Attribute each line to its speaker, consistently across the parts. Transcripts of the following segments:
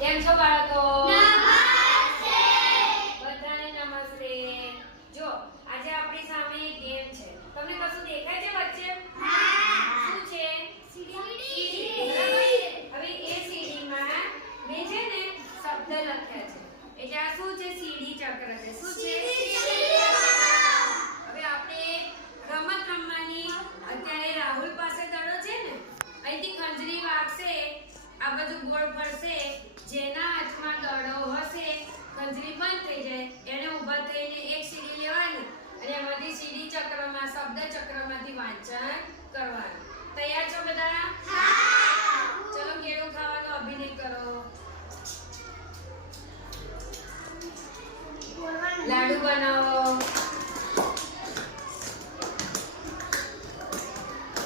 Speaker 1: કેમ છો બાળકો? બધાને નમસ્તે. જો આજે આપણી સામે એક ગેમ છે. તમને કશું દેખાય છે વચ્ચે? શું છે? સીડી? હવે એ સીડીમાં મેં છે ને શબ્દ લખ્યા છે. એટલે આ શું છે? સીડી ચક્ર છે. શું છે? હવે આપણે રમત રમવાની અત્યારે રાહુલ પાસે દડો છે ને. અહીંથી ખંજરી વાગશે આ બધું ગોળ ફરશે. જેના હાથમાં દડો હશે ખંજરી બંધ થઈ જાય એને ઊભા થઈને એક સીડી લેવાની અને એમાંથી સીડી ચક્રમાં શબ્દ ચક્રમાંથી વાંચન કરવાનું. તૈયાર છો બધા ચલો કેળું ખાવાનો અભિનય કરો. લાડુ બનાવો.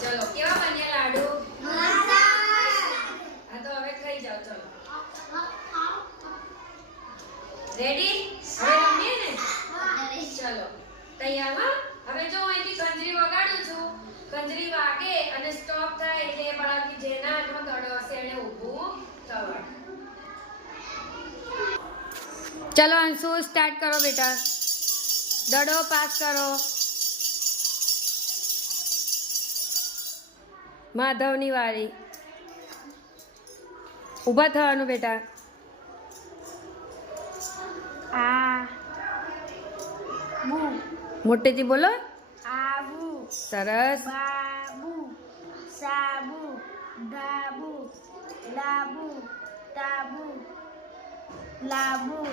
Speaker 1: ચલો કેવા બન્યા લાડુ? હા તો હવે ખાઈ જાઓ ચલો. રેડી હવે રમીએ ને? ચલો. તૈયાર હા? હવે જો હું અહીંથી કંજરી વગાડું છું. કંજરી વાગે અને સ્ટોપ થાય એટલે એ બાળક જેના હાથમાં દડો હશે એને ઊભું થવાનું. ચલો અંશુ સ્ટાર્ટ કરો બેટા. દડો પાસ કરો. માધવની વારી ઊભા થવાનું બેટા. મોટેથી બોલો. સરસ.
Speaker 2: બાબુ. સાબુ. ડાબુ. લાબુ તાબુ લાબુ.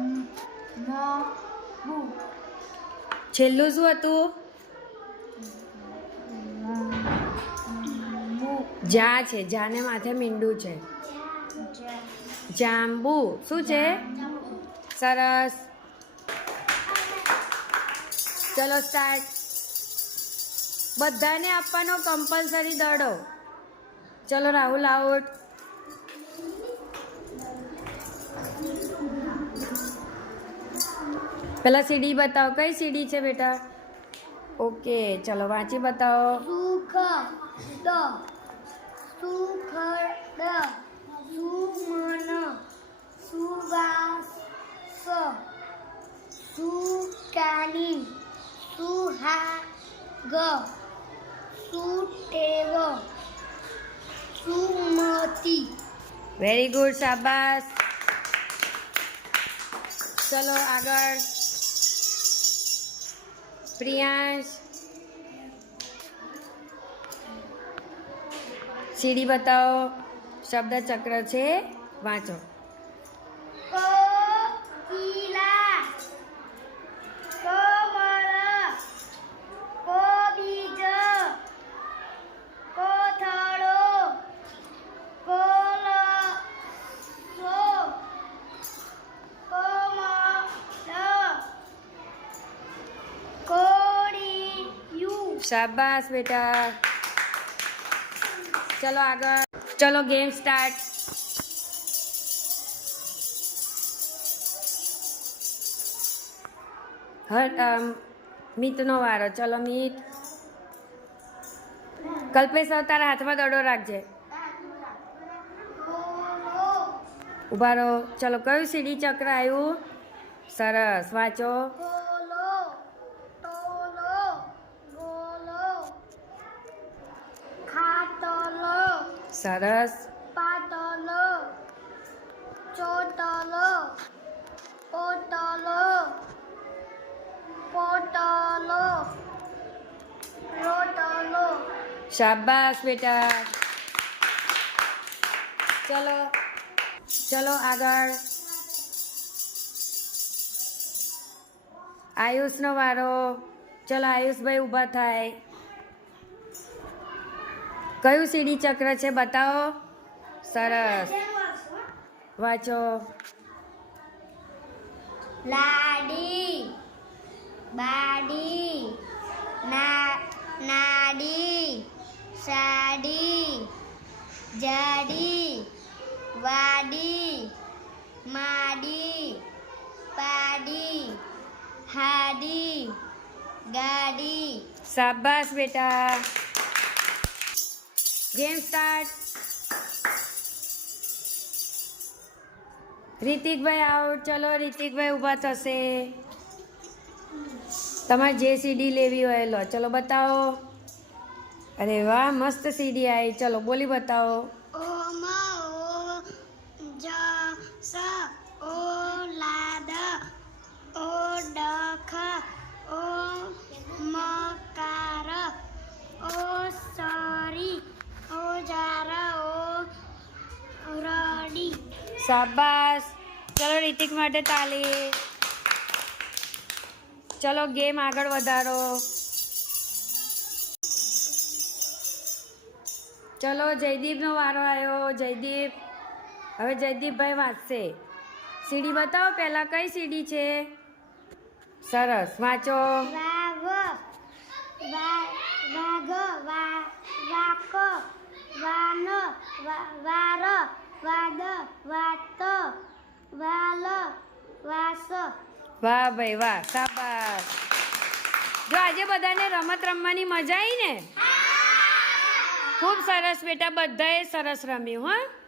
Speaker 2: મ- મોબુ
Speaker 1: છેલ્લું શું હતું? જા છે, જાને માથે મીંડું છે. જાંબુ, શું છે? સરસ. ચલો સ્ટાર્ટ બધાને આપવાનો કમ્પલસરી દડો. ચલો રાહુલ આઉટ પેલા સીડી બતાવો. કઈ સીડી છે બેટા? ઓકે ચલો વાંચી બતાવો.
Speaker 2: સુખ દ સુખ દ સુમન સુવાસ સુકાની સુહાગ સુટેવ સુમતી.
Speaker 1: વેરી ગુડ શાબાશ ચલો આગળ. પ્રિયાંશ. સીડી બતાવો. શબ્દ ચક્ર છે વાંચો. શાબાશ બેટા. ચલો આગળ. ચલો ગેમ સ્ટાર્ટ અમ, મિતનો વારો. ચલો મિત. કલ્પેશ તારા હાથમાં દડો રાખજે. ઉભારો ચલો કયું સીડી ચક્ર આવ્યું? સરસ વાંચો. સરસ.
Speaker 2: પાટલો ચોટલો પોટલો પોટલો રોટલો.
Speaker 1: શાબાશ બેટા. ચલો ચલો આગળ. આયુષનો વારો. ચલો આયુષભાઈ ઊભા થાય. કયું સીડી ચક્ર છે બતાવો? સરસ. વાંચો.
Speaker 2: લાડી બાડી ના નાડી સાડી જાડી વાડી માડી પાડી હાડી ગાડી.
Speaker 1: શાબાશ બેટા. ગેમ સ્ટાર્ટ રિતિકભાઈ આવો ચલો, રિતિકભાઈ ઊભા થશે. તમારે જે સીડી લેવી હોય લો. ચલો, બતાવો. અરે વાહ, મસ્ત સીડી આવી ચલો, બોલી બતાવો.
Speaker 2: ઓ ઓ ઓ
Speaker 1: શાબાશ. ચલો રિતિક માટે તાલી. ચલો ગેમ આગળ વધારો. ચલો જયદીપનો વારો આવ્યો. જયદીપ, હવે જયદીપભાઈ વાંચશે. સીડી બતાવો પહેલાં કઈ સીડી છે? સરસ, વાંચો.
Speaker 2: વાવ વા- વાનો વા, વાક, વાન વાર. વાદ વાત વાલ વાસ.
Speaker 1: વાહ ભાઈ વાહ શાબાશ. જો આજે બધાને રમત રમવાની મજા આવી ને? ખૂબ સરસ બેટા બધાએ સરસ રમ્યું હા.